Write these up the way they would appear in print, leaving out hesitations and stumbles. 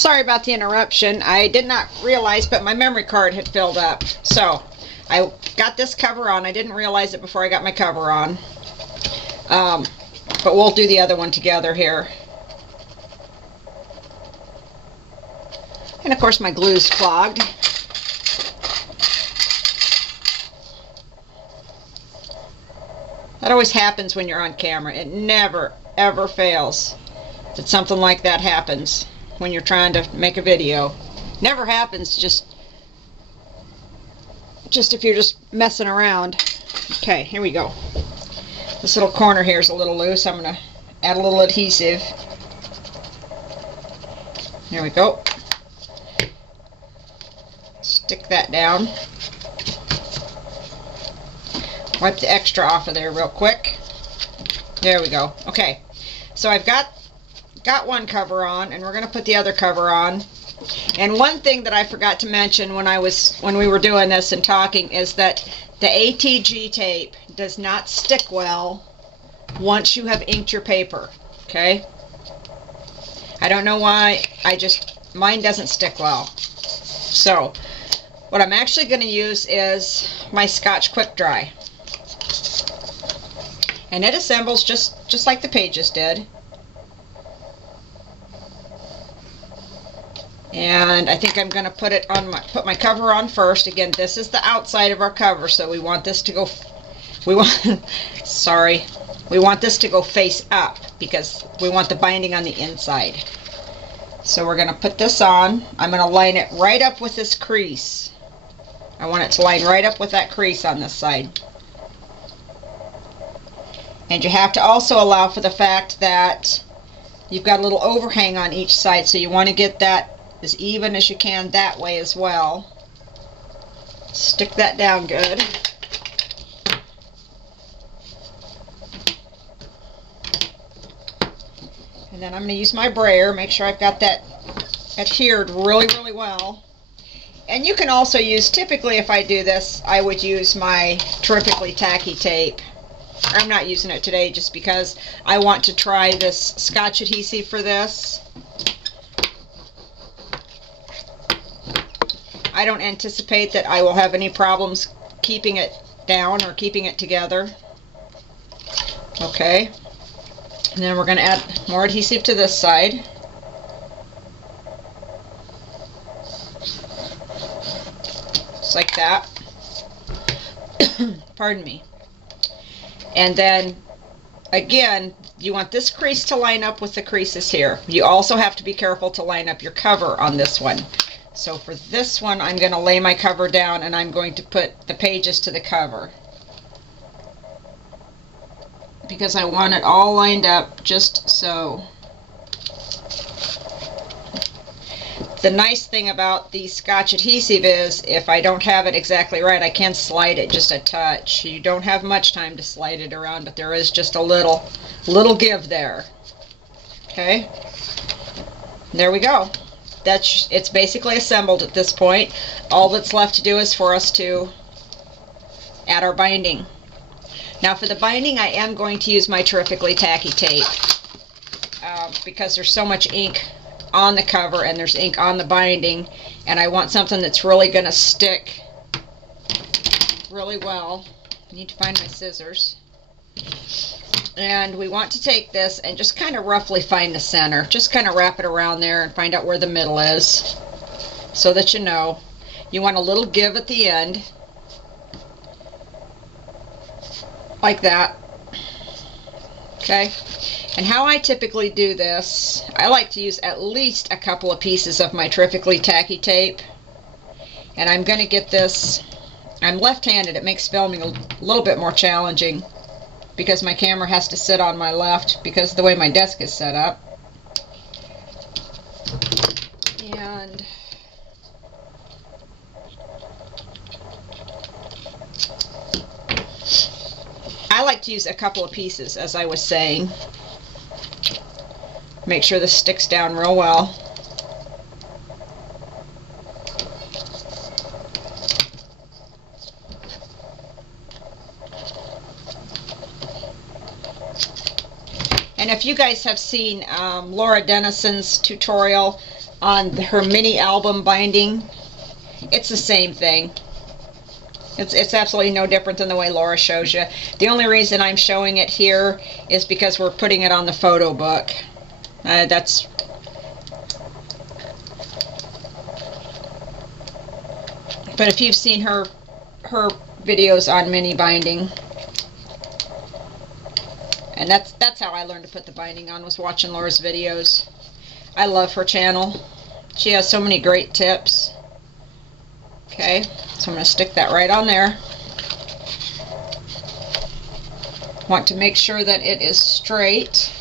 Sorry about the interruption. I did not realize, but my memory card had filled up. So I got this cover on. I didn't realize it before I got my cover on. But we'll do the other one together here. And of course my glue's clogged. That always happens when you're on camera. It never, ever fails that something like that happens when you're trying to make a video. Never happens just if you're just messing around. Okay, here we go. This little corner here is a little loose. I'm going to add a little adhesive. There we go. Stick that down. Wipe the extra off of there real quick. There we go. Okay, so I've got one cover on, and we're going to put the other cover on. And one thing that I forgot to mention when we were doing this and talking is that the ATG tape does not stick well once you have inked your paper. Okay? I don't know why. Mine doesn't stick well. So what I'm actually going to use is my Scotch Quick Dry. And it assembles just like the pages did. And I think I'm going to put my cover on first. Again, this is the outside of our cover, so we want this to go we want this to go face up because we want the binding on the inside. So we're going to put this on. I'm going to line it right up with this crease. I want it to line right up with that crease on this side. And you have to also allow for the fact that you've got a little overhang on each side, so you want to get that as even as you can that way as well. Stick that down good. And then I'm going to use my brayer, make sure I've got that adhered really, really well. And you can also use, typically if I do this, I would use my Terrifically Tacky tape. I'm not using it today just because I want to try this Scotch adhesive for this. I don't anticipate that I will have any problems keeping it down or keeping it together. Okay. And then we're going to add more adhesive to this side. Just like that. Pardon me. And then, again, you want this crease to line up with the creases here. You also have to be careful to line up your cover on this one. So for this one, I'm going to lay my cover down and I'm going to put the pages to the cover, because I want it all lined up just so. The nice thing about the Scotch adhesive is if I don't have it exactly right, I can slide it just a touch. You don't have much time to slide it around, but there is just a little give there. Okay, there we go. It's basically assembled at this point. All that's left to do is for us to add our binding. Now for the binding, I am going to use my Terrifically Tacky tape because there's so much ink on the cover and there's ink on the binding, and I want something that's really going to stick really well. I need to find my scissors. And we want to take this and just kind of roughly find the center. Just kind of wrap it around there and find out where the middle is, so that you know. You want a little give at the end, like that. Okay. And how I typically do this, I like to use at least a couple of pieces of my Terrifically Tacky tape. And I'm going to get this, I'm left-handed, it makes filming a little bit more challenging because my camera has to sit on my left because of the way my desk is set up. And I like to use a couple of pieces, as I was saying. Make sure this sticks down real well. And if you guys have seen Laura Dennison's tutorial on her mini album binding, it's the same thing. It's absolutely no different than the way Laura shows you. The only reason I'm showing it here is because we're putting it on the photo book. But if you've seen her videos on mini binding, and that's how I learned to put the binding on, was watching Laura's videos. I love her channel. She has so many great tips. Okay, so I'm going to stick that right on there. Want to make sure that it is straight,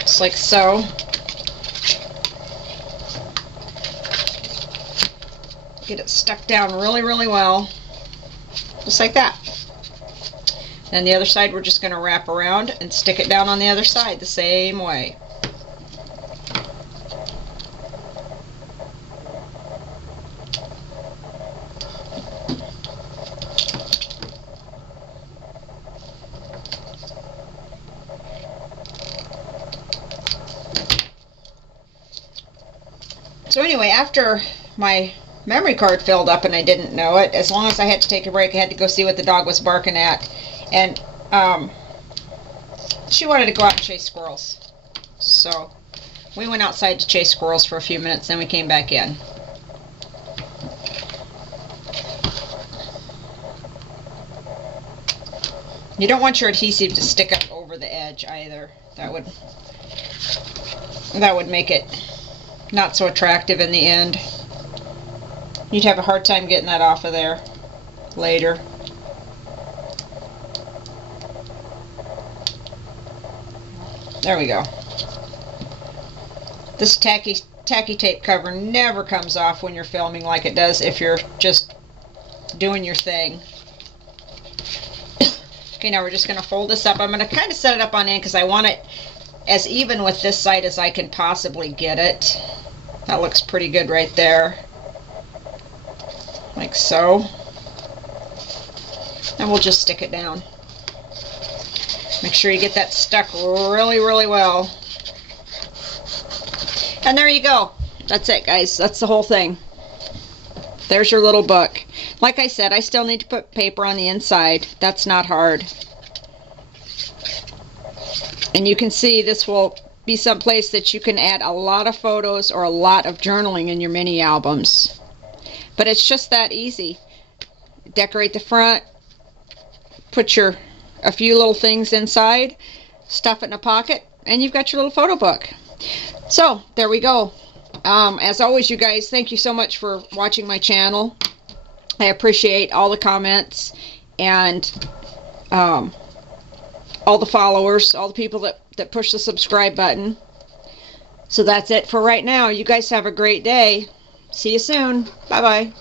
just like so. Get it stuck down really, really well, just like that. And the other side we're just going to wrap around and stick it down on the other side the same way. So anyway, after my memory card filled up and I didn't know it, as long as I had to take a break, I had to go see what the dog was barking at. And she wanted to go out and chase squirrels. So we went outside to chase squirrels for a few minutes, then we came back in. You don't want your adhesive to stick up over the edge either. That would make it not so attractive in the end. You'd have a hard time getting that off of there later. There we go. This tacky tape cover never comes off when you're filming like it does if you're just doing your thing. Okay, now we're just going to fold this up. I'm going to kind of set it up on end because I want it as even with this side as I can possibly get it. That looks pretty good right there. Like so. And we'll just stick it down. Make sure you get that stuck really, really well. And there you go. That's it, guys. That's the whole thing. There's your little book. Like I said, I still need to put paper on the inside. That's not hard. And you can see this will be someplace that you can add a lot of photos or a lot of journaling in your mini albums. But it's just that easy. Decorate the front, put a few little things inside, stuff it in a pocket, and you've got your little photo book. So, there we go. As always, you guys, thank you so much for watching my channel. I appreciate all the comments and all the followers, all the people that push the subscribe button. So that's it for right now. You guys have a great day. See you soon. Bye-bye.